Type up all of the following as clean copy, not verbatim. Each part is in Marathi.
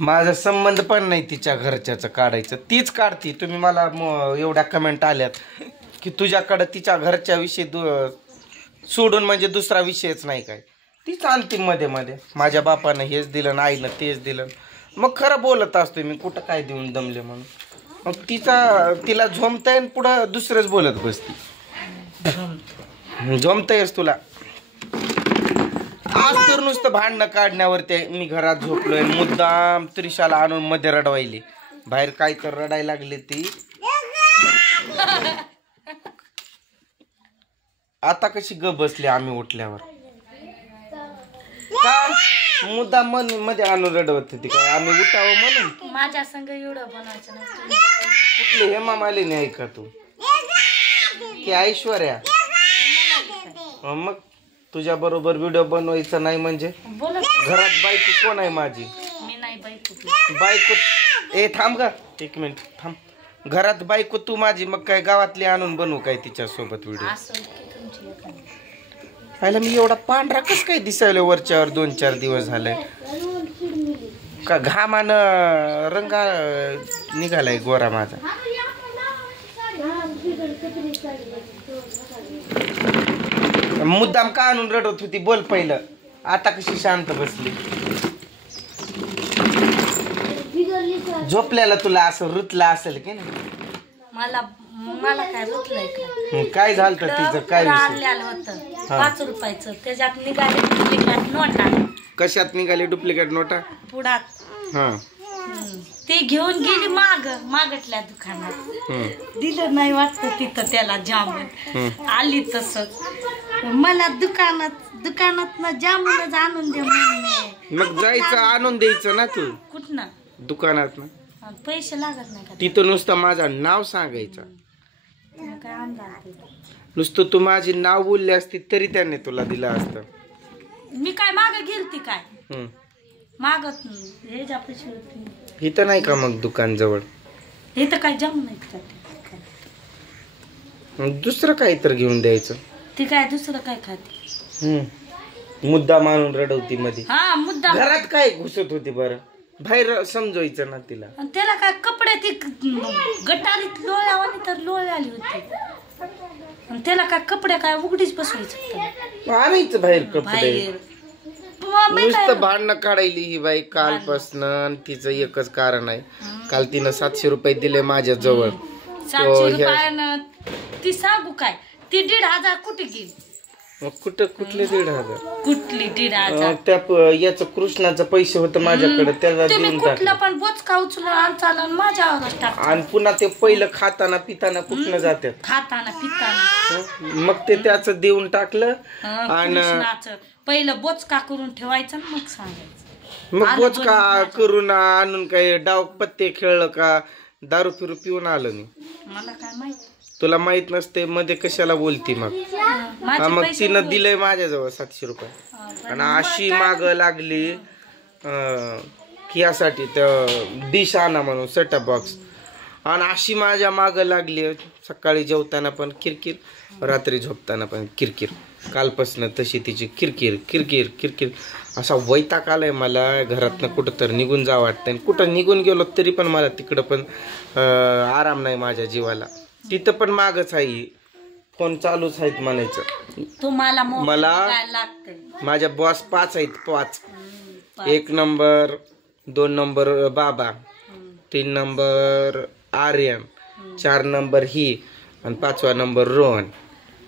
माझा संबंध पण नाही तिच्या घरच्याचं काढायचं, तीच काढती. तुम्ही मला एवढ्या कमेंट आल्यात की तुझ्याकडं तिच्या घरच्या विषयी सोडून म्हणजे दुसरा विषयच नाही काय. तीच आणती मध्ये मध्ये, माझ्या बापानं हेच दिलं ना आईनं तेच दिलं. मग खरं बोलत असतो मी, कुठं काय देऊन दमले म्हणून. मग तिला झोमताय पुढं दुसरंच बोलत बसती. झोमतायच तुला. आज तर नुसतं भांडणं काढण्यावर ते मी घरात झोपलोय, मुद्दाम त्रिशाला आणून मध्ये रडवायली. बाहेर काय तर रडायला लागली ती. आता कशी ग बसली आम्ही उठल्यावर, का मुद्दाम मध्ये आणून रडवत होती काय आम्ही उठावं म्हणून? माझ्या संग एवढं बनायचं नसतं. कुठली हेमा मालिनी आहे का तू की ऐश्वर्या? मग तुझ्या बरोबर व्हिडिओ बनवायचा नाही म्हणजे? घरात बायको कोण आहे माझी? मी नाही बायको. बायको ए थांब ग एक मिनिट थांब. घरात बायको तू माझी, मग काय गावातली आणून बनवू काय तिच्या सोबत व्हिडिओ? पाहिला मी एवढा पांढरा कस काय दिसायला वरच्यावर 2-4 दिवस झाले का? घामानं रंगा निघालाय गोरा माझा. मुद्दाम का आणून रडत होती बोल पहिलं, आता कशी शांत बसली? झोपल्याला तुला असं रुतला असेल की नाही? मला काय रुतलंय का? काय झालं तिचं? काय आणलेलं होतं 5 रुपयाचं, त्याच्यात निघाले डुप्लिकेट नोटा. कशात निघाले डुप्लिकेट नोटा? पुढात. हा ते घेऊन गेली मागटल्या दुकानात. दिलं नाही वाटतं तिथं त्याला जामून. आली तसंच मला दुकानात जामूनच आणून दे म्हणून. मग जायचं आणून द्यायचं ना तू. कुठनं? दुकानात ना. पैसे लागत नाही का तिथं? नुसतं माझं नाव सांगायचं. काय अंदाज? नुसतं तू माझी नाव बोलली असती तरी त्याने तुला दिलं असतं. मी काय माग गेलती काय? मागत हे जा पैसे होते. इथं नाही का मग दुकान जवळ? इथं काय जाम नाही. दुसरं काही तर घेऊन द्यायचं. ती काय दुसरं काय खाते? मुद्दा मानून रडवती मध्ये. हा मुद्दा. घरात काय घुसत होती बरं? बाहेर समजवायचं ना तिला. त्याला काय कपडे ती गटारीत लोळावानी तर लोळाली होती. त्याला काय कपडे काय उघडीच बसवायचं? आणायचं बाहेर कपडे. नुसतं भांडणं काढायली ही बाई कालपासनं. तिचं एकच कारण आहे, काल तिनं 700 रुपये दिले माझ्या जवळ. 700 रुपयानं ती सांगू काय? ती 1,500 कुठे गेली? मग कुठले 1,500? कुठली 1,500? त्या याचं कृष्णाचं पैसे होतं माझ्याकडे, त्याला देऊन कुठलं पण बोचका उचलून आणचाला माझ्यावर टाक. आणि पुन्हा ते पहिलं खाताना पिताना कुठनं जातात? खाताना पिताना. मग ते त्याचं देऊन टाकलं. आणि पहिलं बोचका करून ठेवायचं मग सांगायचं. मग बोचका करून आणून काय डाव पत्ते खेळलं का दारू फिरू पिऊन आलं मी? मला काय माहित. तुला माहित नसते मध्ये कशाला बोलती मग? मग तिनं दिलंय माझ्याजवळ 700 रुपये. आणि अशी माग लागली यासाठी डिश आणा म्हणून सेटअप बॉक्स. आणि अशी माझ्या माग लागली, सकाळी जेवताना पण किरकिर, रात्री झोपताना पण किरकिर. कालपासनं तशी तिची किरकिर किरकिर किरकिर. असा वैताग आलाय मला, घरातनं कुठं तर निघून जा वाटतंय. कुठं निघून गेलो तरी पण मला तिकडं पण आराम नाही माझ्या जीवाला. तिथं पण मागच आहे, फोन चालूच आहेत म्हणायचं. तुम्हाला मला माझ्या बॉस 5 आहेत. 5. 1 नंबर, 2 नंबर बाबा, 3 नंबर आर्यन, 4 नंबर ही आणि 5वा नंबर रोहन.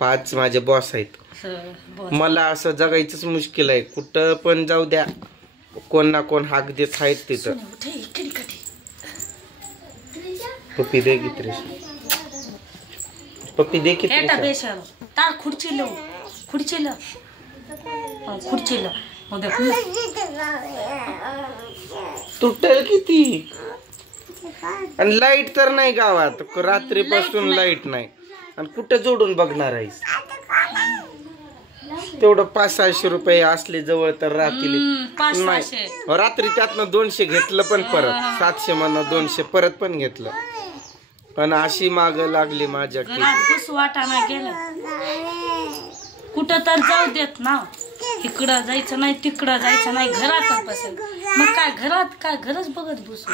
5 माझे बॉस आहेत. मला असं जगायचंच मुश्किल आहे. कुठं पण जाऊ द्या, कोण ना कोण हाक देत आहेत तिथं. पप्पी दे की त्रिश, पप्पी दे की त्रिश. तुटेल किती? आणि लाईट तर नाही गावात, रात्रीपासून लाईट नाही. आणि कुठं जोडून बघणार आहेस? तेवढं 500-600 रुपये असले जवळ तर रात्री नाही. रात्री त्यातनं 200 घेतलं, पण परत 700 म्हणून 200 परत पण घेतलं. पण अशी माग लागली माझ्या की वाटाणा गेलं कुठं तर जाऊ देत ना. इकडं जायचं नाही तिकडं जायचं नाही घरातच बसायचं मग काय घरच बघत बसू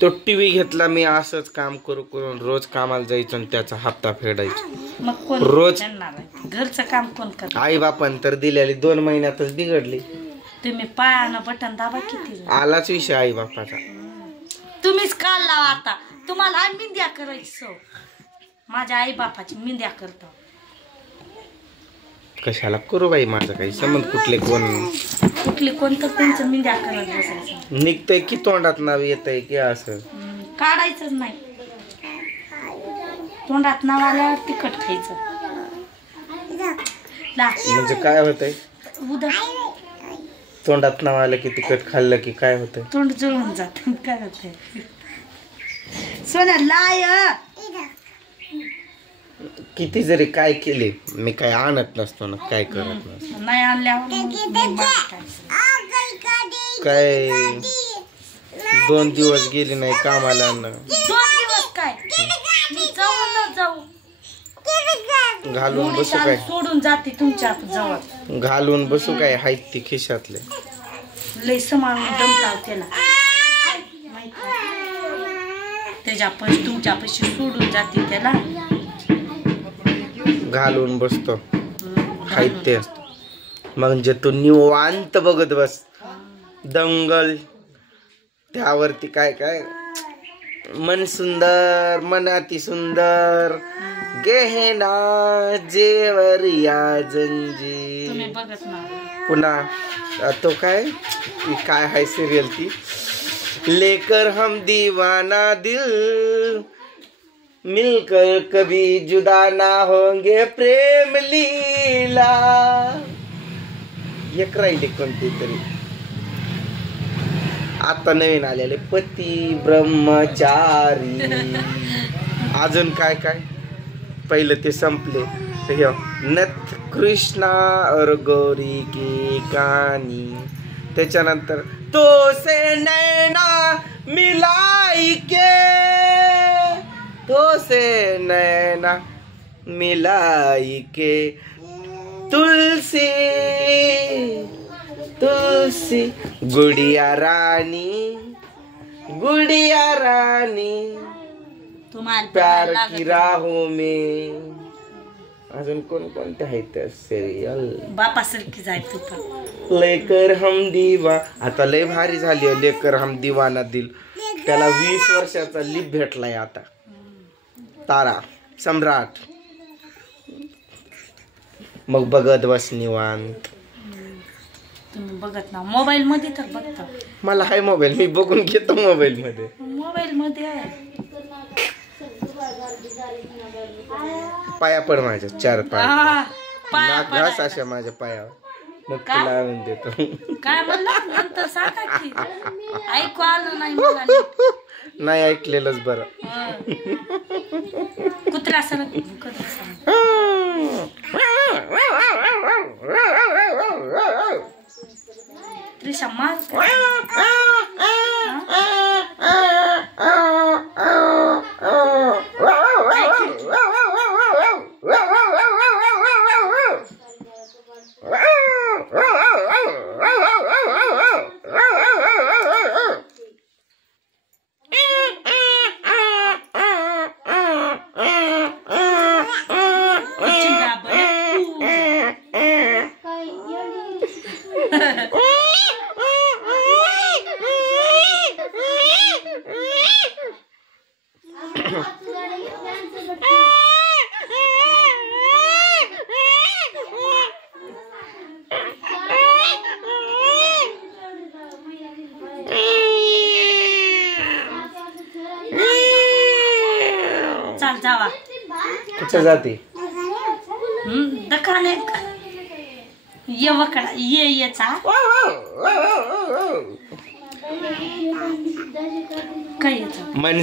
तो टीव्ही घेतला मी असंच काम करून रोज कामाला जायचं आणि त्याचा हप्ता फेडायचा मग कोण रोज करणार आहे? घरचं काम कोण करणार आई बापान तर दिलेली 2 महिन्यातच बिघडली तुम्ही पायानं बटन दाबा किती आलाच विषय आई बापाचा तुम्हीच काल लावा आता तुम्हाला आई मिंद्या करायची सव माझ्या आई बापाची मिंद्या करतो कशाला करू बाई माझं काही संबंध कुठले कोणतं त्यांचं मिंद्या करत बसायचं निघतंय की तोंडात नाव येतंय की असं काढायचंच नाही तोंडात नाव आल्यावर तिखट खायचं म्हणजे काय होतंय उद्या तोंडात नाव आलं की तिखट खाल्लं की काय होतंय तोंड जळून जात काय होतंय सोन्या लाय किती जरी काय केले मी काय आणत नसतो ना काय करत नसतो नाही आणल्यावर काय 2 दिवस गेले नाही कामाला 2 दिवस काय मी जाऊ घालून बसू काय सोडून जाते तुमच्या जवळ घालून बसू काय हायत ती खिशातले लय समाळून दमताव त्याला त्याच्या पैसे तुमच्या पैसे सोडून जाते त्याला घालून बसतो खायते असतो म्हणजे तू निवांत बघत बस दंगल त्यावरती काय काय मन सुंदर मन अति सुंदर गेहना जेवरिया जंजी तुम्ही बघत ना पुन्हा तो काय आहे सिरियल ती लेकर हम दीवाना दिल मिलकर कभी जुदा ना होंगे प्रेम लीला एक राहिली कोणती तरी आता नवीन आलेले पती ब्रह्मचारी अजून काय काय पहिलं ते संपले नथ कृष्णा और गौरी की कहानी त्याच्यानंतर तो से नैना मिलाई के तो से नैना मिलाई के तुलसी तुलसी गुड़िया रानी तुम्हाला प्यार की राहों में अजून कोणते आहेत सिरियल बापासारखी जाय तू पण लेकर हम दीवा आता लय भारी झाली लेकर हम दीवाना दिल त्याला 20 वर्षाचा लिप भेटलाय आता तारा सम्राट मग बघत बस निवांत तुम्ही बघत ना मोबाईल मध्ये तर बघता मला हाय मोबाईल मी बघून घेतो मोबाईल मध्ये पाया पड माझ्या 4 पाय नाक घास अशा माझ्या पायावर मग तुला आणून देतो काय म्हणला नंतर सांगा की ऐकू आलं नाही मला नीट. नाही ऐकलेलंच बरं कुत्रा सरक कुत्रा सरक त्रिशा मार चाल जावा कुठे जाते दखाने ये वकडा येचा काय येचा मन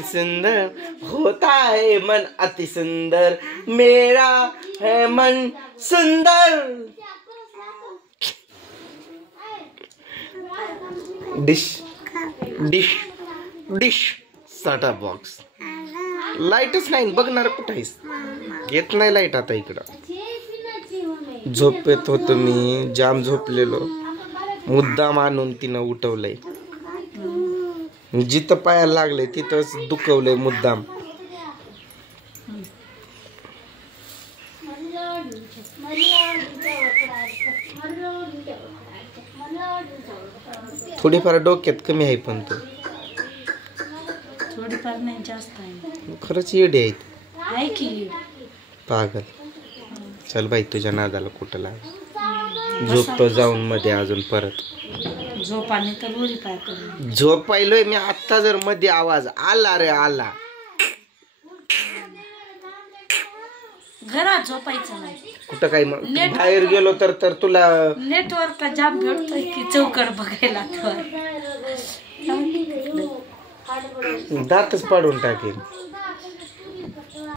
सुंदर होता है मन अति सुंदर मेरा है मन सुंदर डिश सेटअप बॉक्स लाईटच नाही बघणार कुठे आहेस येत नाही लाईट आता इकडं. झोपेत होतो मी, जाम झोपलेलो, मुद्दाम आणून तिनं उठवलंय. जिथं पायाला लागलंय तिथंच दुखवलंय मुद्दाम. थोडीफार डोक्यात कमी आहे पण तो थोडीफार नाही, जास्त आहे. खरंच येडे आहेत आहे की पागल. चल बाई तुझ्या नादाला कुठं लाग. झोपतो जाऊन मध्ये अजून परत. झोप आणि तर लोळी पाय करून झोपायलोय मी आत्ता, जर मध्ये आवाज आला रे आला. घरात झोपायचं नाही. कुठं काही बाहेर गेलो तर तुला नेटवर्क जाम भेटतोय की चौकड बघायला तर दातच पाडून टाकेल.